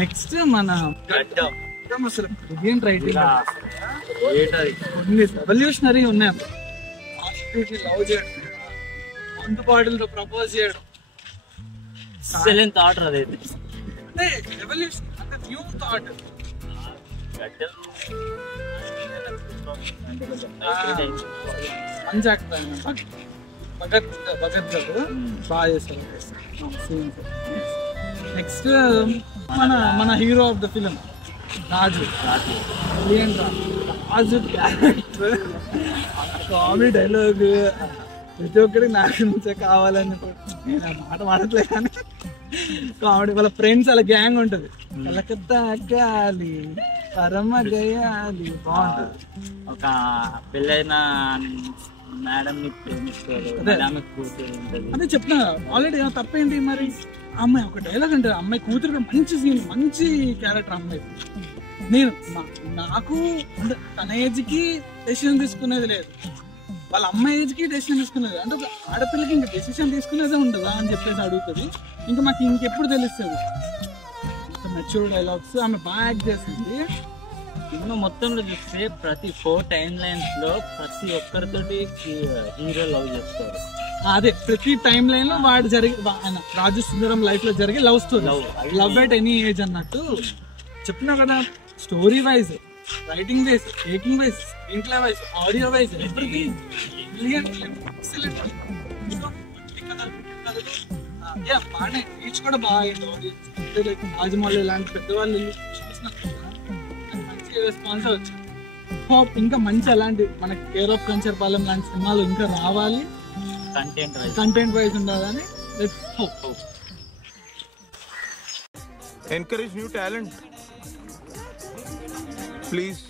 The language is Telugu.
నెక్స్ట్ మన అసలు బ్రిలియంట్ రైటింగ్, కొన్ని రెవల్యూషనరీ ఉన్నాయి. లవ్ చేయడం, మందు బాటిల్తో ప్రపోజ్ చేయడం, థాట్ అదైతే అంటే రెవల్యూషన్, అంటే న్యూ థాట్. మంచి యాక్టర్ ఆయన భగత్ గారు బాగా చేస్తారు. నెక్స్ట్ మన hero of the film Raju, Raju character, comedy dialogue ప్రతి ఒక్కరికి నాకు నుంచే కావాలని, నేను మాట మాడట్లే కానీ కామెడీ. వాళ్ళ ఫ్రెండ్స్ అలా గ్యాంగ్ ఉంటుంది, కలకత్తా గాలి పరమ గయాలి, బాగుంటుంది. ఒక పెళ్ళైన మేడం ని ప్రేమిస్తారు, అదే చెప్తున్నా ఆల్రెడీ. తప్పేంటి మరి? అమ్మాయి ఒక డైలాగ్ అంటే అమ్మాయి కూతురు మంచి సీన్, మంచి క్యారెక్టర్ అమ్మాయి. నేను నాకు అంటే తన ఏజ్కి డెసిషన్ తీసుకునేది లేదు, వాళ్ళ అమ్మాయి ఏజ్కి డెసిషన్ తీసుకునేది. అంటే ఒక ఆడపిల్లకి ఇంకా డెసిషన్ తీసుకునేదే ఉండదా అని చెప్పేసి అడుగుతుంది. ఇంకా మాకు ఇంకెప్పుడు తెలుస్తుంది? మెచ్యూర్ డైలాగ్స్, ఆమె బాగా యాక్ట్ చేస్తుంది. సినిమా మొత్తంలో చూస్తే ప్రతి 4 టైం లైన్స్ లో ప్రతి ఒక్కరితోటి హీరో లవ్ చేస్తారు. అదే ప్రతి టైం లైన్ లో వాడు ఆయన రాజు సుందరం లైఫ్ లో జరిగే love story, love at any age అన్నట్టు చెప్తున్నా కదా. Story wise, writing wise, taking wise, screen play wise, audio wise, everything బాగానే రీచ్ కూడా బాగా. రాజమౌళి ఇలాంటి పెద్దవాళ్ళు మంచి రెస్పాన్స్ వచ్చింది. హోప్ ఇంకా మంచి అలాంటి మనకి కేర్ ఆఫ్ కంచర్పాలెం లాంటి సినిమాలు ఇంకా రావాలి, కంటెంట్ వైజ్ ఉండాలని. Let's hope. Encourage new talent, please.